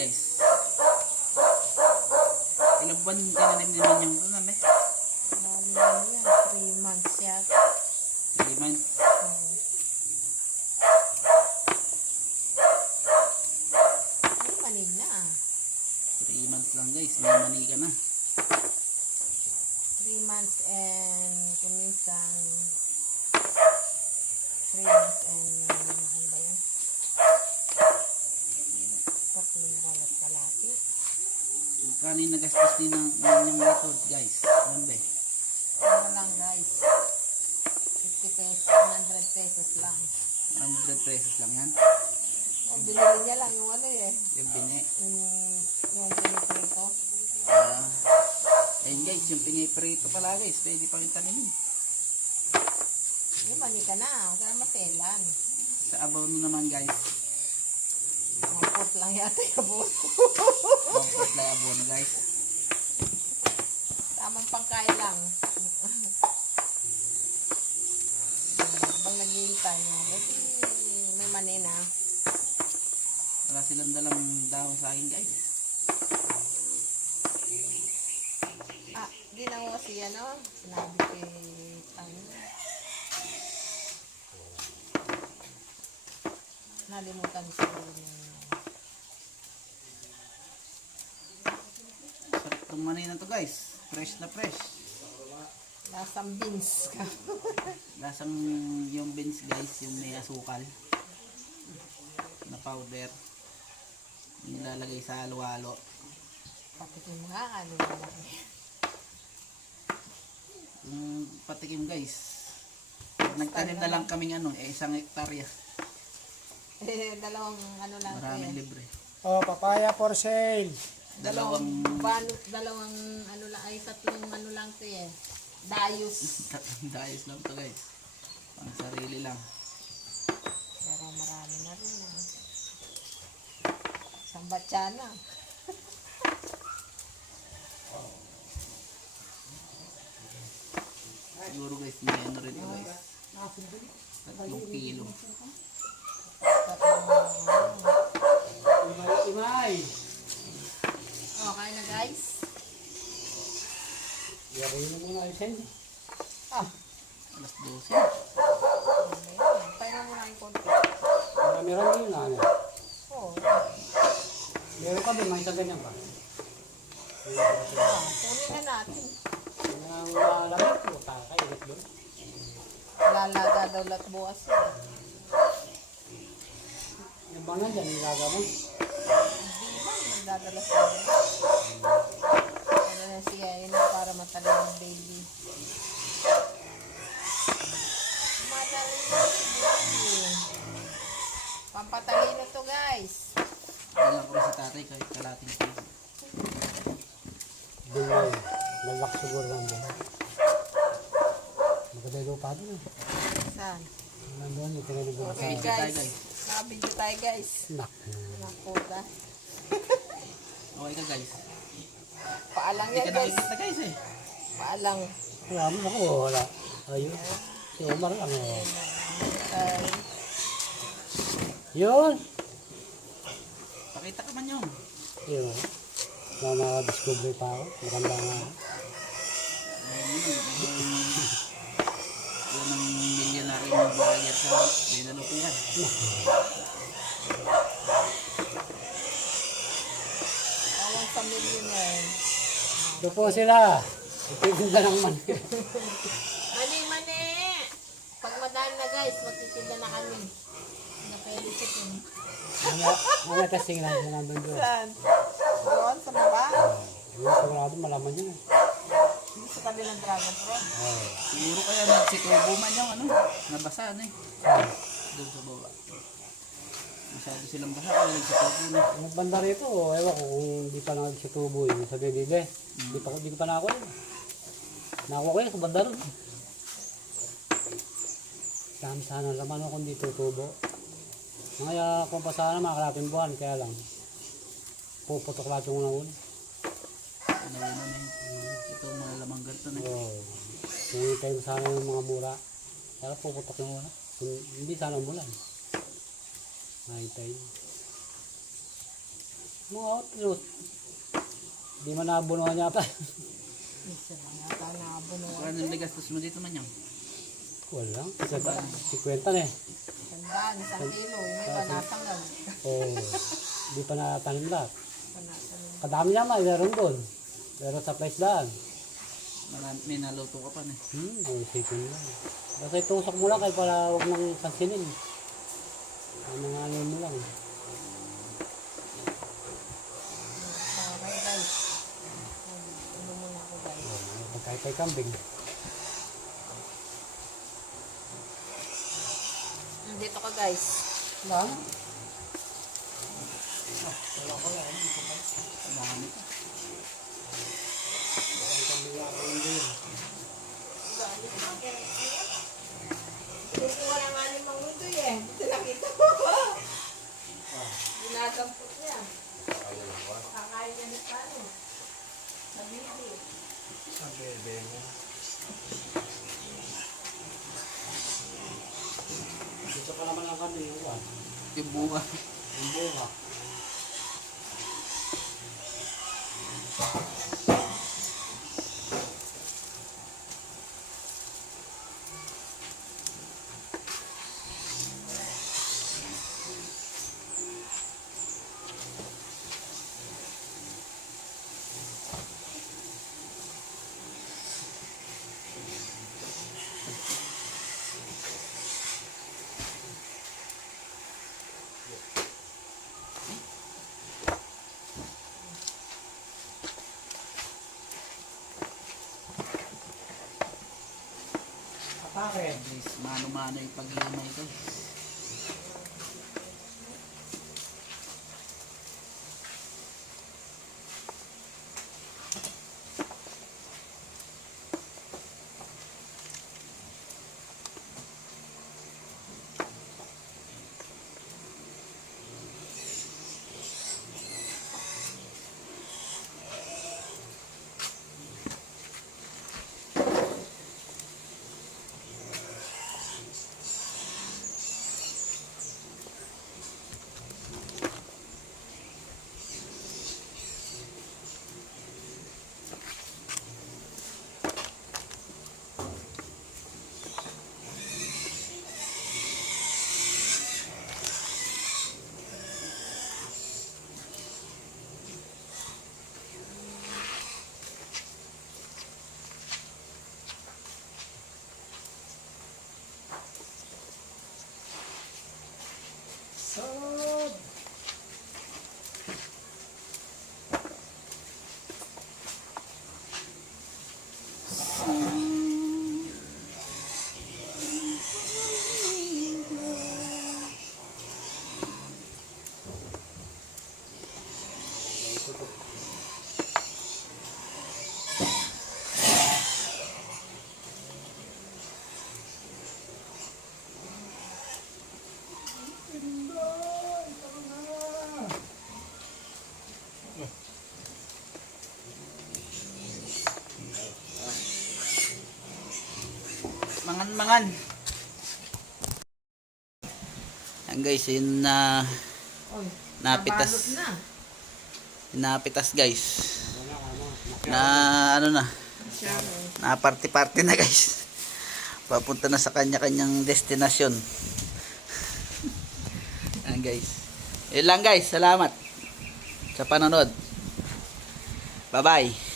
guys. Ilang buwan tinanim naman yung ano eh? Bali ano yan, 3 months yata. 3 months. Ay, manig na 3 months lang guys, may mani ka na. 3 months and kuminsan 3 months and ano ba yan? 3 balat kalati. Kanin nagastos din ng yung method guys. Ano ba eh? Ano lang guys, 50 pesos, 100 pesos lang. 100 pesos lang yan. O, binili niya lang yung ano eh, Yung bini. yung piniprito. Ayun guys, yung piniprito pala guys. Pwede pa rin tanin. Yung mani ka na, huwag ka na maselan. Sa abono naman guys. Mampot lang yata yung abono. Mampot lang abono guys. Tamang pangkain lang. Habang naghihintay mo, may mani na. Wala silang dalang dahon sa akin guys. Ginawa si ano, sinabi kay ano. Nalimutan ko yung Sarap itong mani na to guys. Fresh na fresh. lasang beans ka. Lasang yung beans guys, yung may asukal na powder. Nilalagay sa halo-halo. Patikin mo nga, ano lang. Yung patikim guys. Nagtanim na lang kaming ano, 1 hektarya. Dalawang ano lang to Maraming eh. libre. Oh, papaya for sale. Dalawang Dalawang ano lang, ay tatlong ano lang to eh. Dayos. dayos lang to guys. Pang sarili lang. Pero marami na rin ah. Isang batya na. Siguro guys, may ano rin ito guys. 3 kilo. Imay. Okay na guys. Yarin mo muna ayusin. Alas 12. Pahinga muna yung konti. Marami-rami yun ano. Oo. Meron ka ba may isa ganyan ba? Kunin na natin. Ang lamit ko, kakainit doon. Lalaga daw lahat bukas yun. Yung bang nandyan, nilaga mo. Hindi ba? Magdadala sa akin. Ano na siya, yun na para matalo ng baby. Matalino si baby. Pampatalino to guys. Dalang ko rin sa tatay kahit kalating kilo. Bulay. Malak siguro lang doon. Maganda yung lupa doon eh. Saan? Nandun, yung tinanong ko Okay sa... guys. Nakabidyo tayo guys. Nak. Nakuta. Okay ka guys. Paalang Hindi yan ka guys. nakikita guys eh. Paalang. Wala mo ako, wala. Ayun. Si Omar lang eh. Yun! Pakita ka man yun. Yun. Nakaka-discover pa ako. Maganda nga. Yun ang milyonaryo ng vlogger sa Dinalo yan. Awang pamilya na eh. Doon po sila. Itinda ng mani. Mani! Pag madami na guys, magtitinda na kami. Nakailisit yun. Mga testing lang na nandun doon. Saan? Doon, sa baba? Yung sigurado malaman yun. Hindi sa tabi ng dragon fruit. Oh. Siguro kaya nagsitubo man yung ano, nabasa ano eh. Doon sa baba. Masyado silang basa kaya nagsitubo na. Ang banda rito, ewan ko kung hindi pa nagsitubo yun sa bibili. Hindi ko pa nakakuha yun. Nakakuha ko yun sa banda ron. Dami sana laman ako kung di tutubo. Kaya kung pa sana makakalating buwan, kaya lang puputok lahat yung una-una. Ano na eh. Ito mga lamang ganito na eh. Oo. Kung hintay mo sana yung mga mura, kaya puputok yung una. Kung hindi sana umulan. Mahintay. Mga outlook. Di man nabunuhan yata. Isa lang yata nabunuan. Kaya nang ligastos mo dito man yan. Wala. 50 na eh. Tandaan, 1 kilo. Yung iba nasangag. Oo. Di pa natanim lahat. Panatanim. Kadami naman, meron doon. Pero sa place daan. May naluto ka pa na. Isipin lang. Basta itusok mo lang kahit para huwag nang pansinin. Ano nga mo lang. Okay guys. Ano muna ako guys. Kahit kay kambing. Dito ka guys. Lang? Dami ka. Kukuha ng alimang mundo eh. Ito nakita ko. Ginagampot niya. Kakain niya na sa ano. Sa bibi. Dito pa naman ang kambing. Yung bunga. Yung bunga. Guys, mano-mano yung pag-iimay ko. Mangan-mangan. Yan guys, yun na Oy, napitas. nabalot na. Napitas guys. Na ano na. Siya, Na party-party na guys. Papunta na sa kanya-kanyang destinasyon. Yan guys. Yun lang guys. Salamat sa panonood. Bye-bye.